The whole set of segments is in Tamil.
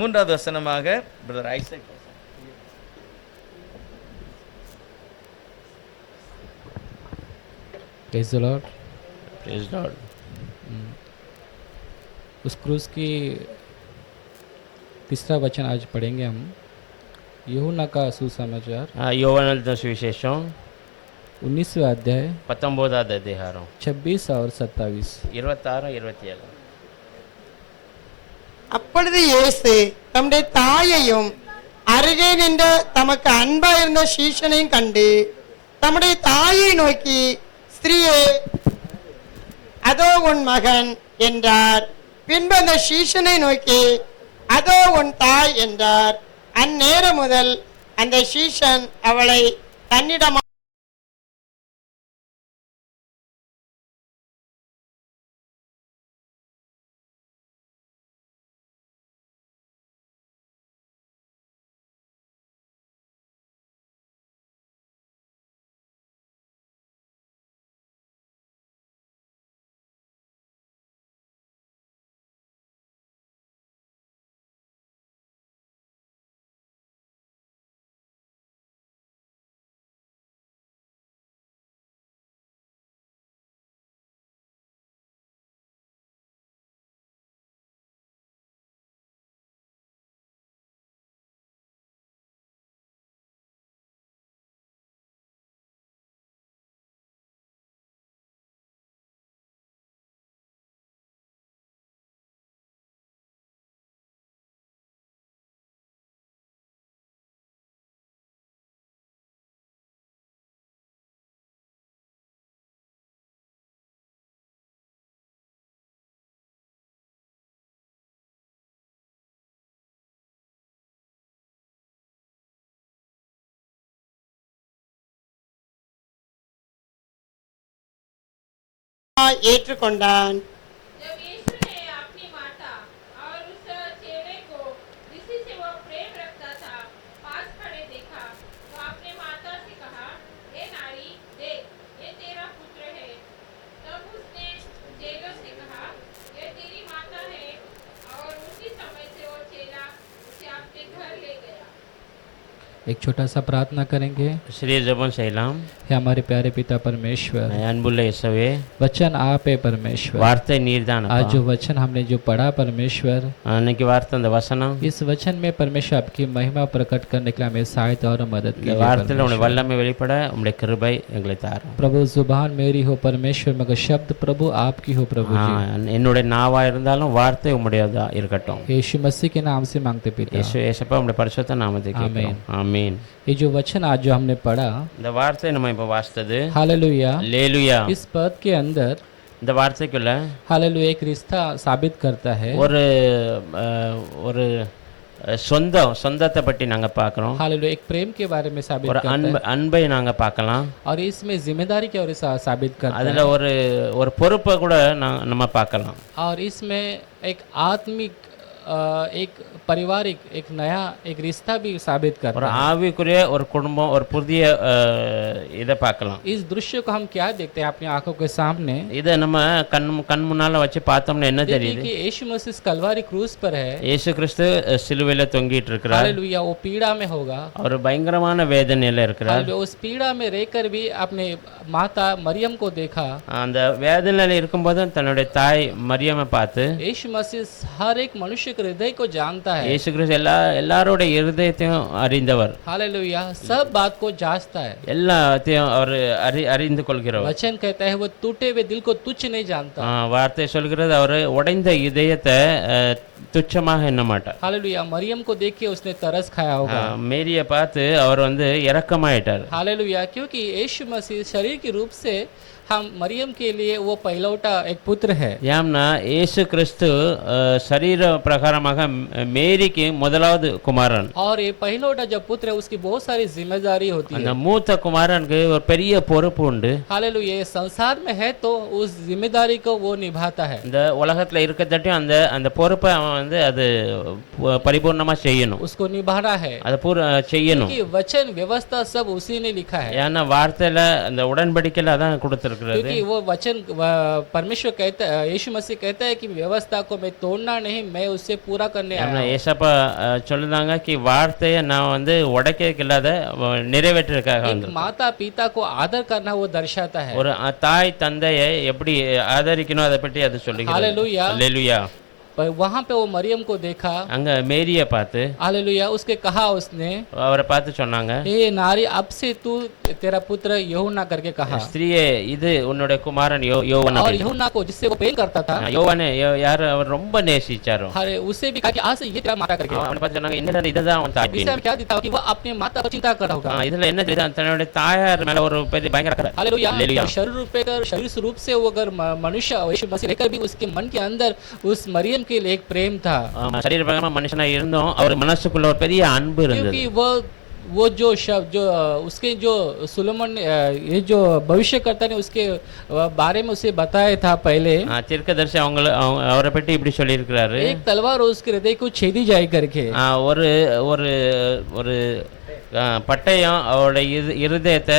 மூன்றாவது வசனமாக brother Isaac. Praise the Lord. Praise God. उस क्रूस की तीसरा वचन आज पढ़ेंगे हम, यूहन्ना का सुसमाचार யோவான் எழுதின சுவிசேஷம் 19वां अध्याय 19வது அதிகாரம் 26 और 27। 26 27. அப்பொழுது இயேசு தம்முடைய தாயையும் அருகே நின்ற தமக்கு அன்பா இருந்த சீஷனையும் கண்டு தம்முடைய தாயை நோக்கி, ஸ்திரீயே, அதோ உன் மகன் என்றார். பின்பு அந்த சீஷனை நோக்கி, அதோ உன் தாய் என்றார். அந்நேரம் முதல் அந்த சீஷன் அவளை தன்னிடம் ஏற்றுக்கொண்டான். जब यीशु ने अपनी माता और उस चेले को जिससे वो प्रेम रखता था पास खड़े देखा, तो अपने माता से कहा, हे नारी, देख, ये तेरा पुत्र है। तब उसने चेलों से कहा, ये तेरी माता है। और उसी समय से वो चेला उसे अपने घर ले गया। एक छोटा सा प्रार्थना करेंगे। சிறிய ஜெபம் செய்யலாம். हे हमारे प्यारे पिता परमेश्वर, அன்புள்ள இயேசுவே, वचन आप है परमेश्वर। வார்த்தை நீர்தான். आज जो वचन हमने जो पढ़ा परमेश्वर, அன்னைக்கு வார்த்தை அந்த வசனம், इस वचन में परमेश्वर आपकी महिमा प्रकट करने के लिए हमें सहायता और मदद இந்த कीजिए வார்த்தையில உங்களுடைய परमेश्वर। வல்லமை வெளிப்பட உங்களுடைய கிருபை எங்களை தாரும். प्रभु जुबान मेरी हो परमेश्वर, मगर शब्द प्रभु आपकी हो प्रभु जी। என்னுடைய நாவா இருந்தாலும் வார்த்தை உம்முடையதா இருக்கட்டும். यीशु मसीह के नाम से मांगते पिता, இயேசுப்பா உம்முடைய பரிசுத்த நாமத்தை கேட்கிறோம். ஆமென். ये जो वचन आज जो हमने पढ़ा, இந்த வார்த்தை நம்ம இப்ப வாசித்தது, हालेलुया, அல்லேலூயா, इस पद के अंदर இந்த வார்த்தைக்குள்ள हालेलुया एक रिश्ता साबित करता है। ஒரு ஒரு சொந்தத்தை பற்றி நாங்க பார்க்கிறோம். हालेलुया एक प्रेम के बारे में साबित ஒரு करता है, அன்பை நாங்க பார்க்கலாம். और इसमें जिम्मेदारी की ओर साबित करता அதுல है, ஒரு பொறுப்பை கூட நம்ம பார்க்கலாம். और इसमें एक आत्मिक एक पारिवारिक एक नया एक रिश्ता भी साबित ஒரு करता है। ஆவிக்குரிய ஒரு குடும்பம், ஒரு புதிய இதை பார்க்கலாம். इस दृश्य को हम क्या देखते हैं अपनी आंखों के सामने? இதை நம்ம கண் முன்னால வச்சு பார்த்தோம்னா என்ன देखिए தெரியுது? कि यीशु मसीह कलवारी क्रूस पर है। இயேசு கிறிஸ்து சிலுவையில தொங்கிட்டு இருக்கிறார். हालेलुया वो पीड़ा में होगा, அவர் பயங்கரமான வேதனையில இருக்கிறார். हालेलुया उस पीड़ा में रहकर भी अपने माता मरियम को देखा। அந்த வேதனையில இருக்கும்போது தன்னுடைய தாய் மரியமை பார்த்து, यीशु मसीह हर एक मनुष्य के हृदय को जानता है। இயேசு கிறிஸ்து எல்லாரோட இருதயத்தையும் அறிந்தவர். हालेलुया सब बात को जांचता है। எல்லாத்தையும் அவர் அறிந்து கொள்கிறவர். वचन कहता है वो टूटे हुए दिल को तुच्छ नहीं जानता। வார்த்தை சொல்கிறது அவர் உடைந்த இதயத்தை துச்சமாக எண்ண மாட்டார். हालेलुया मरियम को देख के उसने तरस खाया होगा। மேரியை பார்த்து அவர் இரக்கமாயிட்டார். हालेलुया क्योंकि यीशु मसीह शरीर के रूप से हम मरियम के लिए वो पहलौटा एक पुत्र है। ஏம்னா இயேசு கிறிஸ்து சரீர பிரகாரமாக மேரிக்கு முதலாவது குமாரன். और ये पहलौटा जब पुत्र है उसकी बहुत सारी जिम्मेदारी होती அந்த है। மூத்த குமாரனுக்கு ஒரு பெரிய பொறுப்பு உண்டு. हालेलुया संसार में है तो उस जिम्मेदारी को वो निभाता है। இந்த உலகத்துல இருக்கட்டும் அந்த பொறுப்பை அவன் அது பரிபூர்ணமா செய்யணும். उसको निभाना है, அதை செய்யணும். क्योंकि वचन व्यवस्था सब उसी ने लिखा है। ஏன்னா வார்த்தையில அந்த உடன்படிக்கையில அதான் கொடுத்திருக்கிறார். சொல்லப்பட்டிருக்கிறது. क्योंकि वो वचन परमेश्वर कहता है, यीशु मसीह कहता है कि व्यवस्था को मैं तोड़ना नहीं, मैं उससे पूरा करने आया ஏன்னா हूं। ஏசப்பா சொல்லுதாங்க कि வார்த்தையை நான் வந்து உடைக்கிறதுக்கு இல்லாத நிறைவேற்றுறதுக்காக एक வந்திருக்கேன். माता पिता को आदर करना वो दर्शाता है। ஒரு தாய் தந்தையை எப்படி ஆதரிக்கணும் அதை பற்றி அது சொல்லுகிறது. हालेलुया। அல்லேலூயா. पर वहां पे वो मरियम को देखा, அங்க மேரியை பார்த்து हालेलुया, उसके कहा उसने, அவரை பார்த்து சொன்னாங்க, हे नारी अब से तू तेरा पुत्र यूहन्ना करके कहा। ஸ்திரியே இது உன்னுடைய குமாரன் யோவான். और यूहन्ना को जिससे वो प्रेम करता था, யோவானே யார் அவர் ரொம்ப நேசிச்சாரோ अरे उसे भी कहा कि आज से ये तेरा माता करके। அவனை பார்த்து சொன்னாங்க, என்னடா இதுதான் அவன் தாய். इससे हमें क्या दिखता है कि वो अपने माता को चिंता कर रहा होगा। இதுல என்ன தெரியுது, தன்னுடைய தாயார் மேல ஒரு பெரிய பயங்கர அக்கறை. हालेलुया। அல்லேலூயா. शरीर रूप से वो अगर मनुष्य यीशु मसीह रहकर भी उसके मन के अंदर उस मरियम के लिए एक प्रेम था, சரீர பிரகாரமா மனுஷனா இருந்தோம், அவர் மனசுக்குள்ள ஒரு பெரிய அன்பு இருந்தது. क्योंकि वो जो शब्द जो उसके जो सुलेमान ये जो भविष्यकर्ता ने उसके बारे में उसे बताया था पहले, தீர்க்கதரிசி அவரை பற்றி இப்படி சொல்லியிருக்கிறாரு, एक तलवार उसके हृदय को छेदी जाए करके। ஒரு ஒரு ஒரு பட்டயம் அவருடைய இருதயத்தை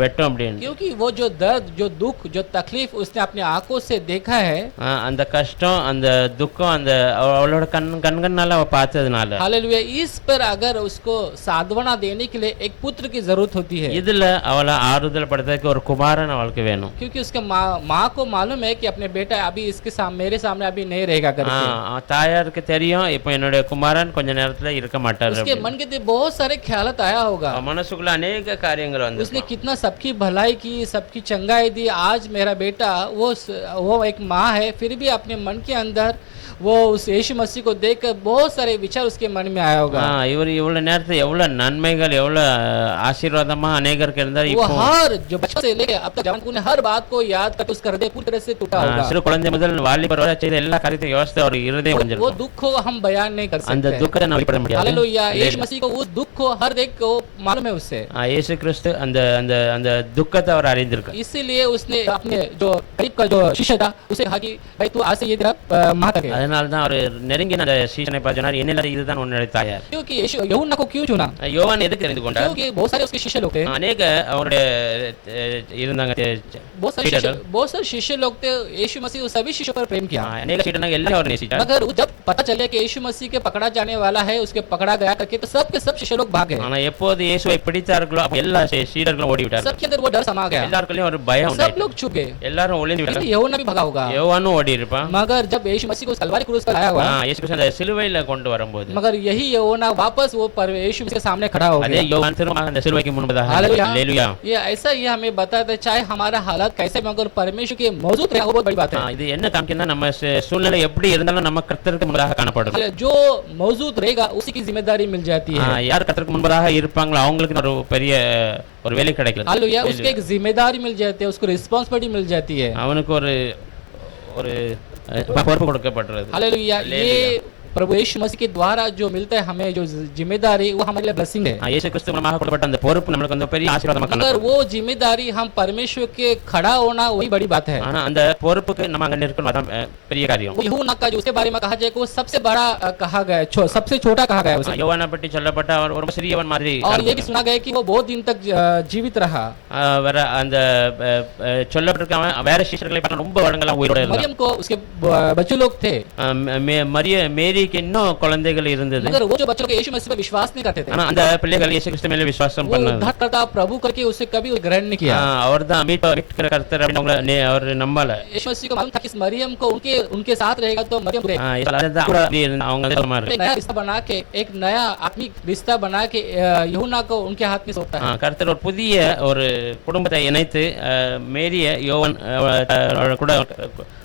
வெட்டும் அப்படின்னு. क्योंकि वो जो दर्द जो दुख जो तकलीफ उसने अपनी आंखों से देखा है, அந்த கஷ்டம் அந்த துக்கம் அந்த அவளோட கண்கள்னால அவ பார்த்ததுனால, हालेलुया, इस पर अगर उसको सांत्वना देने के लिए एक पुत्र की जरूरत होती है। இதுல அவளை ஆறுதல் படுத்துறதுக்கு ஒரு குமாரன் அவளுக்கு வேணும். क्योंकि उसके माँ को मालूम है कि अपने बेटा अभी इसके मेरे सामने अभी नहीं रहेगा करके। தாயாருக்கு தெரியும் இப்போ என்னுடைய குமாரன் கொஞ்ச நேரத்துல இருக்க மாட்டாரு. उसके मन के बहुत सारे ख्यालात आया होगा, மனசுக்குள்ள अनेक காரியங்கள் வந்து, उसने कितना सबकी भलाई की, सबकी चंगाई दी। आज मेरा बेटा वो एक माँ है, फिर भी अपने मन के अंदर वो उस यीशु मसीह को देखकर बहुत सारे विचार उसके मन में आया होगा। இவர் இவ்வளவு நேரத்துல எவ்வளவு நன்மைகள் எவ்வளவு ஆசீர்வாதமா अनेகருக்கு இருந்தார். वो இப்போ हर जो बचपन से लेके अब तक जवान ने हर बात को याद करके उसका हृदय पूरी तरह से टूटा होगा। சிறு குழந்தை முதல் வாலிபர் வரை செய்த எல்லா காரியத்தையும் யோசித்து அவர் இருதயம் वो கொஞ்சம் दुख को हम बयान नहीं कर அந்த सकते। துக்கத்தை நான் வெளிப்பட முடியாது. हालेलुया। यीशु मसीह को उस दुख को हर एक को मालूम है उससे, இயேசு கிறிஸ்து அந்த அந்த அந்த துக்கத்தை அவர் அறிந்திருக்கார். इसीलिए उसने अपने जो करीब का जो शिष्य था उसे कहा कि भाई तू आज से ये तेरा माँ करके। அதனால தான் அவர் நெருங்கின அந்த சீஷனை பார்த்து சொன்னார், என்னில இதுதான் உன்னுடைய தாயார். क्योंकि यूहन्ना को क्यों चुना? யோவான் எதுக்கு தெரிந்து கொண்டார்? क्योंकि बहुत सारे उसके शिष्य लोग थे, अनेक அவருடைய இருந்தாங்க बहुत सारे शिष्य लोग थे। यीशु मसीह उस सभी शिष्यों पर प्रेम किया, अनेक சீடனாக எல்லாரும் அவர் நேசித்தார். मगर जब पता चला कि यीशु मसीह के पकड़ा जाने वाला है, उसके पकड़ा गया करके, तो सब के सब शिष्य लोग भाग गए। ஆனா எப்போது இயேசுவை பிடித்தார்களோ அப்ப எல்லா சீடர்களும் ஓடி விட்டார்கள். सबके अंदर वो डर समा गया, எல்லாருக்குள்ளயும் ஒரு பயம் सब உண்டாயிற்று. लोग छुप गए। எல்லாரும் ஒளிந்து விட்டார்கள். यूहन्ना भी भागा होगा, யோவானும் ஓடி இருப்பான். मगर जब यीशु मसीह को तलवार क्रूस पर लाया हुआ, இயேசு கிறிஸ்து அந்த சிலுவையில கொண்டு வரும்போது मगर यही यूहन्ना वापस वो यीशु मसीह के सामने खड़ा हो அதே गया। யோவான் திரும்ப அந்த சிலுவைக்கு முன்பதாக हालेलुया। அல்லேலூயா. ये ऐसा ही हमें बताता है, चाहे हमारा हालात कैसे मगर परमेश्वर के मौजूद रहे, वो बहुत बड़ी बात है। இது என்ன காமிக்குன்னா நம்ம சூழ்நிலை எப்படி இருந்தாலும் நம்ம கர்த்தருக்கு முன்பதாக காணப்படும். जो मौजूद रहेगा उसी की जिम्मेदारी मिल जाती है। யார் கர்த்தருக்கு முன்பதாக இருப்பாங்களோ அவங்களுக்கு ஒரு பெரிய ஒரு வேலை கிடைக்கும். हालेलुया। उसको एक जिम्मेदारी मिल जाती है, उसको रिस्पांसिबिलिटी मिल जाती है। அவனுக்கு ஒரு ஒரு பொறுப்பு கொடுக்கப்படுறது. हालेलुया। ये प्रभु यीशु मसीह के द्वारा जो मिलता है हमें जो जिम्मेदारी, वो हमारे लिए ब्लेसिंग है। இயேசு கிறிஸ்து மூலமாக கொடுக்கப்பட்ட அந்த பொறுப்பு நமக்கு வந்து பெரிய ஆசீர்வாதமா मगर காணப்படும். वो जिम्मेदारी हम परमेश्वर के खड़ा होना वही बड़ी बात है। ஆனா அந்த பொறுப்புக்கு நம்ம அங்க நிற்கணும், அதான் பெரிய காரியம். वो यूहन्ना का जो उसके बारे में कहा जाए कि वो सबसे बड़ा कहा गया, सबसे छोटा कहा गया उसे। யோவானை பற்றி சொல்லப்பட்ட அவர் ஒரு சிறியவன் மாதிரி और ये भी सुना गया कि वो बहुत दिन तक जीवित रहा। வேற அந்த சொல்லப்பட்டிருக்க வேற சீஷர்களை பார்த்து ரொம்ப வருடங்களா உயிரோட இருந்தார். मरियम को उसके बच्चे लोग थे, மேரிக்கு இன்னும் குழந்தைகள் இருந்தது. मगर वो जो बच्चे लोग यीशु मसीह पर विश्वास नहीं करते थे, ஆனா அந்த பிள்ளைகள் இயேசு கிறிஸ்து மேல விசுவாசம் वो பண்ணாங்க. उद्धारकर्ता प्रभु करके उसे कभी ग्रहण नहीं किया। அவர்தான் மீட்கிற கர்த்தர் அப்படின்னு அவங்கள அவர் நம்பல. यीशु मसीह को मालूम था कि इस मरियम को उनके साथ रहेगा तो मरियम அவங்க एक नया रिश्ता बना के, एक नया आत्मिक रिश्ता बना के यूहन्ना को उनके हाथ में सौंपता है। கர்த்தர் ஒரு புதிய ஒரு குடும்பத்தை இணைத்து மேரிய யோவான் கூட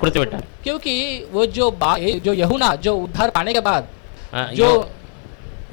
கொடுத்து விட்டார். क्योंकि वो जो यूहन्ना जो उद्धार पाने के बाद जो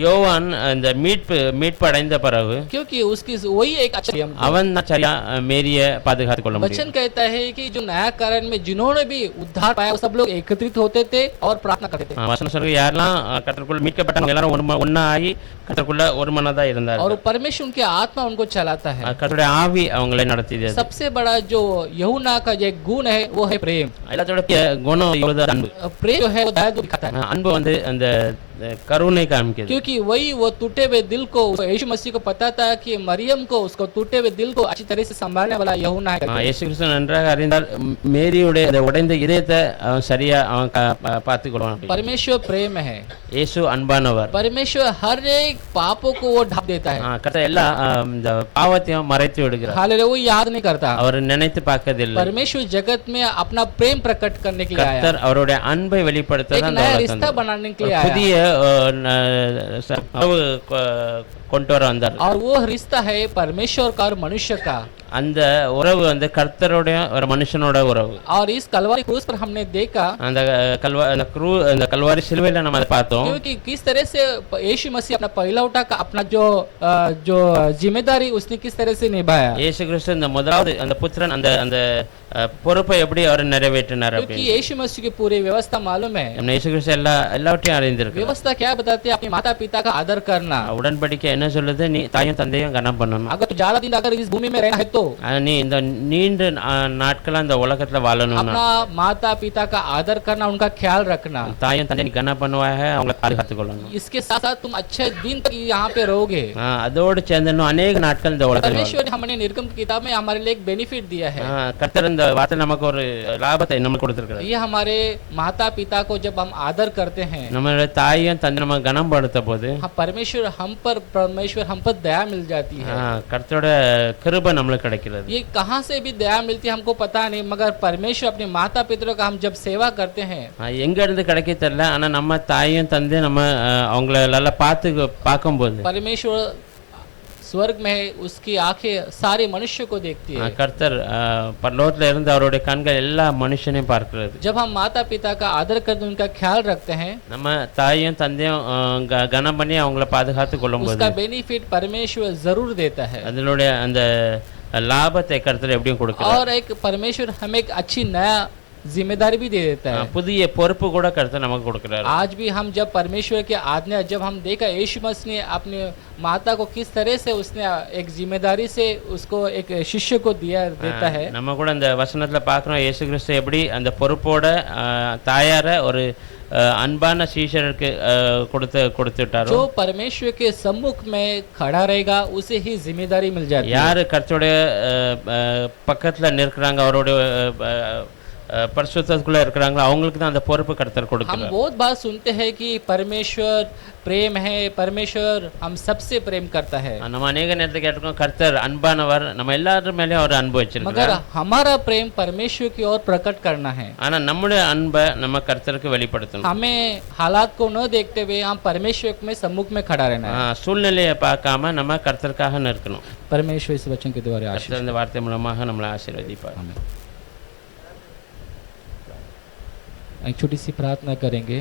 யோவான் அந்த மீட்பு அடைந்த பிறகு क्योंकि उसकी वही एक अच्छा அவன் தான் சரியா மேரிய பாதுகாத்து கொள்ள முடியும். वचन कहता है कि जो नया कारण में जिन्होंने भी उद्धार पाया वो सब लोग एकत्रित होते थे और प्रार्थना करते थे। வசனம் சொல்றது யாரெல்லாம் கர்த்தருக்குள்ள மீட்கப்பட்டாங்க எல்லாரும் ஒண்ணா ஆகி கர்த்தருக்குள்ள ஒரு மனதா இருந்தார். और परमेश्वर उनके आत्मा उनको चलाता है। கர்த்தருடைய ஆவி அவங்களை நடத்தியது. सबसे बड़ा जो यूहन्ना का जो गुण है वो है प्रेम। எல்லாத்தோட குணம் இவ்வளவு அன்பு. प्रेम जो है वो दया को दिखाता है। அன்பு வந்து அந்த கருணை காமிக்குது. क्योंकि वही वो टूटे हुए दिल को यीशु मसीह को पता था कि मरियम को उसको टूटे हुए दिल को अच्छी तरह से संभालने वाला यूहन्ना है करके। இயேசு கிறிஸ்து நன்றாக அறிந்தால் மேரியுடைய அந்த உடைந்த இதயத்தை அவன் சரியா அவன் பார்த்துக்கொள்வான். परमेश्वर प्रेम है, இயேசு அன்பானவர். परमेश्वर हर एक पापों को वो ढक देता है। கர்த்தர் எல்லா இந்த பாவத்தையும் மறைத்து விடுகிறார். हालेलुया, वो याद नहीं करता। அவர் நினைத்து பார்க்கதில்லை. परमेश्वर जगत में अपना प्रेम प्रकट करने के लिए आया, கர்த்தர் அவருடைய அன்பை வெளிப்படுத்த एक தான் नया रिश्ता बनाने के लिए आया, புதிய உறவு கொண்டு வர வந்தார். और वो रिश्ता है परमेश्वर का और मनुष्य का। அந்த உறவு வந்து கர்த்தருடைய ஒரு மனுஷனோட உறவு. और इस कलवारी क्रूस पर हमने देखा, அந்த கல்வாரி சிலுவையில நம்ம அதை பார்த்தோம். क्योंकि किस तरह से यीशु मसीह अपना पहला उठा का अपना जो जिम्मेदारी उसने किस तरह से निभाया। இயேசு கிறிஸ்து இந்த முதலாவது அந்த புத்திரன் அந்த அந்த பொறுப்பை எப்படி அவர் நிறைவேற்றினார் क्योंकि அப்படின்னு यीशु मसीह की पूरी व्यवस्था मालूम है। நம்ம இயேசு கிறிஸ்து எல்லாவற்றையும் அறிந்திருக்கு. व्यवस्था क्या बताते हैं? अपने माता पिता का आदर करना। உடன்படிக்கை என்ன சொல்லுது? நீ தாயும் தந்தையும் கனம் பண்ணணும். अगर तो ज्यादा दिन अगर इस भूमि में रहना है तो நீ இந்த நீண்ட நாட்களா இந்த உலகத்துல வாழணும்னா अपना माता पिता का आदर करना, उनका ख्याल रखना। தாயும் தந்தையும் கனம் பண்ணுவாங்க, அவங்களை பாதுகாத்துக் கொள்ளணும். इसके साथ साथ तुम अच्छे दिन तक यहाँ पे रहोगे। அதோடு சேர்ந்து இன்னும் अनेक நாட்கள் இந்த உலகத்துல परमेश्वर ने हमने निर्गम की किताब में हमारे लिए एक बेनिफिट दिया है। கர்த்தர் இந்த வார்த்தை நமக்கு ஒரு லாபத்தை நமக்கு கொடுத்திருக்கிறார். ये हमारे माता पिता को जब हम आदर करते हैं, நம்மளுடைய தாயும் தந்தை நம்ம கனம் படுத்த போது परमेश्वर हम पर दया मिल जाती है। கர்த்தரோட கிருபை நம்மளுக்கு கிடைக்கிறது. ये कहाँ से भी दया मिलती है हमको पता नहीं, मगर परमेश्वर अपने माता पिता का हम जब सेवा करते हैं, எங்க இருந்து கிடைக்க தெரியல, ஆனா நம்ம தாயும் தந்தையும் நம்ம அவங்கள நல்லா பார்க்கும்போது परमेश्वर स्वर्ग में उसकी आंखें सारे मनुष्य को देखती है। கர்த்தர் பரலோகத்துல இருந்து அவருடைய கண்கள் எல்லா மனுஷனையும் பார்க்கிறது. जब हम माता पिता का आदर करते हैं, उनका ख्याल रखते हैं, நம்ம தாயும் தந்தையும் கனம் பண்ணி அவங்கள பாதுகாத்து கொள்ளும்போது उसका बेनिफिट परमेश्वर जरूर देता है। அதனுடைய அந்த லாபத்தை கர்த்தர் எப்படியும் கொடுக்கிறார். और एक परमेश्वर हमें एक अच्छी नया जिम्मेदारी भी दे देता है। புதிய பொறுப்பு கூட கர்த்தர் நமக்கு கொடுக்கிறார். आज भी हम जब परमेश्वर की आज्ञा जब हम देखा, यीशु मसीह ने अपने माता को किस तरह से उसने एक जिम्मेदारी से उसको एक शिष्य को देता है। நம்ம கூட அந்த வசனத்துல பார்க்கிறோம், இயேசு கிறிஸ்து எப்படி அந்த பொறுப்போட தாயார ஒரு அன்பான சீஷருக்கு கொடுத்துட்டாரோ, जो परमेश्वर के सम्मुख में खड़ा रहेगा उसे ही जिम्मेदारी मिल जाती है। யாரு கர்த்தருடைய பக்கத்துல நிற்கிறாங்க, அவருடைய பரிசுத்தத்துக்குள்ள இருக்கிறாங்களோ அவங்களுக்கு தான் அந்த பொறுப்பு கர்த்தர் हम கொடுக்கிறார். बहुत बात सुनते हैं कि परमेश्वर प्रेम है, परमेश्वर हम सबसे प्रेम करता है, நம்ம अनेक நேரத்துல கேட்டிருக்கோம், கர்த்தர் அன்பானவர், நம்ம எல்லாரும் மேலயும் அவர் அன்பு मगर வச்சிருக்கிறார். हमारा प्रेम परमेश्वर की ओर प्रकट करना है। ஆனா நம்முடைய அன்பை நம்ம கர்த்தருக்கு வெளிப்படுத்தணும். हमें हालात को न देखते हुए हम परमेश्वर में सम्मुख में खड़ा रहना है। சூழ்நிலையை பார்க்காம நம்ம கர்த்தருக்காக நிற்கணும். परमेश्वर इस वचन के द्वारा आशीष। கர்த்தர் இந்த வார்த்தை மூலமாக நம்மளை ஆசீர்வதிப்பார். एक छोटी सी प्रार्थना करेंगे।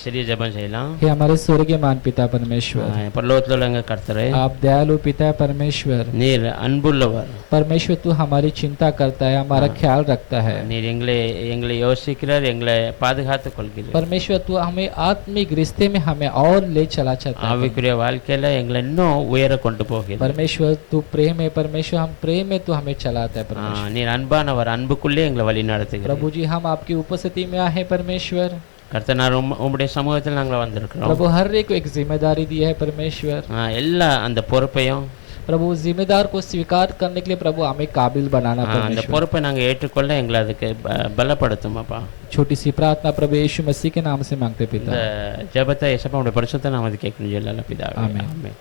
சிறிய ஜெபம் செய்யலாம். हे हमारे स्वर्गीय मान पिता परमेश्वर, பரலோகத்தில் உள்ள எங்கள் கர்த்தரே, आप दयालु पिता परमेश्वर, நீர் அன்புள்ளவர். परमेश्वर तू हमारी चिंता करता है, हमारा ख्याल रखता है। நீர் எங்களை யோசிக்கிறார், எங்களை பாதுகாத்துக் கொள்கிறார். परमेश्वर तू हमें आत्मिक रिश्ते में हमें और ले चला चाहता है। ஆவிக்குரிய வாழ்க்கையில எங்களை இன்னும் உயர கொண்டு போகிறார். परमेश्वर तू प्रेम है, परमेश्वर हम प्रेम में तू हमें चलाता है। परमेश्वर நீர் அன்பானவர், அன்புக்குள்ளே எங்களை வழி நடத்துகிறார். प्रभु जी, हम आपकी उपस्थिति में आए हैं परमेश्वर। கர்த்தர், நான் உம்முடைய சமூகத்தில் நாங்கள் வந்திருக்கிறோம். प्रभु हर एक को एक जिम्मेदारी दी है परमेश्वर। எல்லா அந்த பொறுப்பையும் प्रभु जिम्मेदार को स्वीकार करने के लिए प्रभु हमें काबिल बनाना அந்த परमेश्वर। பொறுப்பை நாங்கள் ஏற்றுக்கொள்ள எங்களை அதுக்கு பலப்படுத்தும் அப்பா. छोटी सी प्रार्थना प्रभु यीशु मसीह के नाम से मांगते पिता। இந்த ஜெபத்தை இயேசுப்பா உம்முடைய பரிசுத்த நாமத்தில் கேட்கணும். ஜெயலலிதா பிதாவே. ஆமென். ஆமென்.